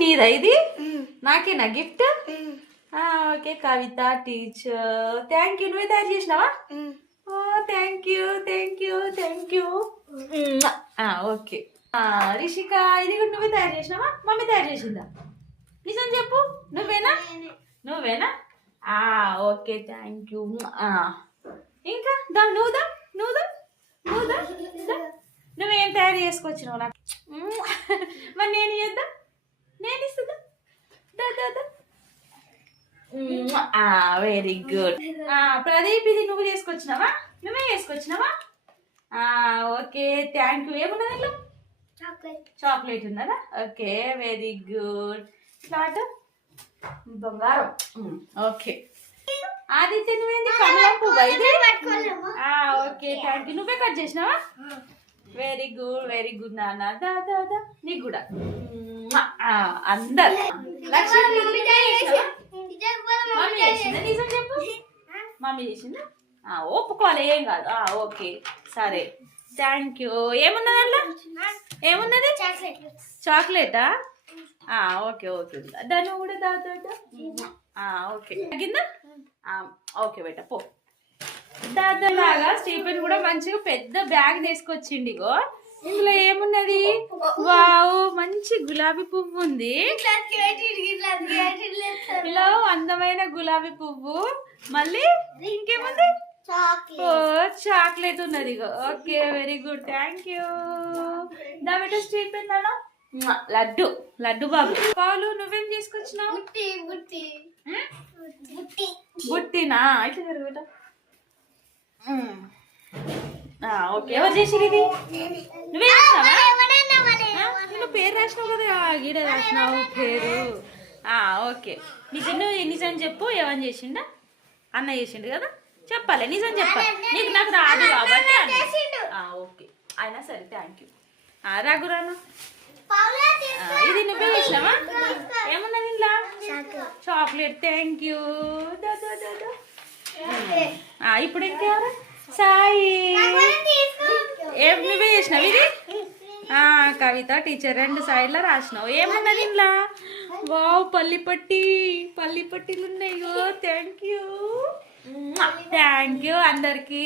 నీదా ఇది నాకేనా gift okay Kavitha teacher thank you నువ్వే తయారు చేసినావా thank you thank you thank you okay Rishika ఇది కూడా నువ్వే తయారు చేసినావా మమ్మీ తయారు చేసిందా నిజం చెప్పు నువ్వేనా ఓకే థ్యాంక్ యూ ఇంకా దా నువ్వేం తయారు చేసుకొచ్చినావు నాకు మరి నేను చేద్దా నేను ఇస్తుందా వెరీ గుడ్ ప్రదీప్ ఇది నువ్వు నువ్వే చేసుకొచ్చినావా ఓకే థ్యాంక్ యూ ఏమున్నది ఇలా చాక్లెట్ ఉన్నదా ఓకే వెరీ గుడ్ స్టార్ట్ బంగారం ఓకే ఆదిత్య నువ్వేంది కమలం పువ్వు ఇది ఓకే థ్యాంక్ యూ నువ్వే కట్ చేసినావా వెరీ గుడ్ నాన్న దా నీకు కూడా అందరు లక్ష్మి మమ్మీ చేసిందా నిజం చెప్పు మమ్మీ చేసిందా ఒప్పుకోవాలి ఏం కాదు ఓకే సరే థ్యాంక్ యూ ఏమున్నది అలా ఏమున్నది చాక్లెటా ఓకే దాన్ని కూడా దాదా ఓకే తగ్గిందా ఓకే బేట పో దాదాలాగా స్టీఫెన్ కూడా మంచిగా పెద్ద బ్యాగ్ తీసుకొచ్చిండి ఇగో ఇందులో ఏమున్నది వావ్ మంచి గులాబీ పువ్వు ఉంది ఇలా అందమైన గులాబీ పువ్వు మళ్ళీ ఇంకేముంది చాక్లెట్ ఉన్నది ఇగో okay very good thank you దా బేట స్టీఫెన్ నాన్న లడ్డు బాబు పాలు నువ్వేం తీసుకొచ్చినావు బుట్టినా ఇట్లా జరుగుతా ఓకే ఎవరు చేసిరు ఇది నువ్వే రాసినావా నువ్వు పేరు రాసినావు కదా గీడ రాసినావు పేరు ఓకే నిజం చెప్పు ఎవరు చేసిండా అన్న చేసిండు కదా చెప్పాలి నిజం చెప్పాలి నాకు రాదు కాబట్టి ఓకే అయినా సరే థ్యాంక్ యూ రాఘురానా ఇది నువ్వే చేసినావా ఏమన్నది ఇలా చాక్లెట్ థ్యాంక్ యూ ఇప్పుడు ఇంకెవరు సాయి నువ్వే చేసినావు ఇది కవిత టీచర్ 2 సైడ్లో రాసినావు ఏమన్నది ఇలా వావ్ పల్లిపట్టీలు ఉన్నాయి థ్యాంక్ యూ అందరికి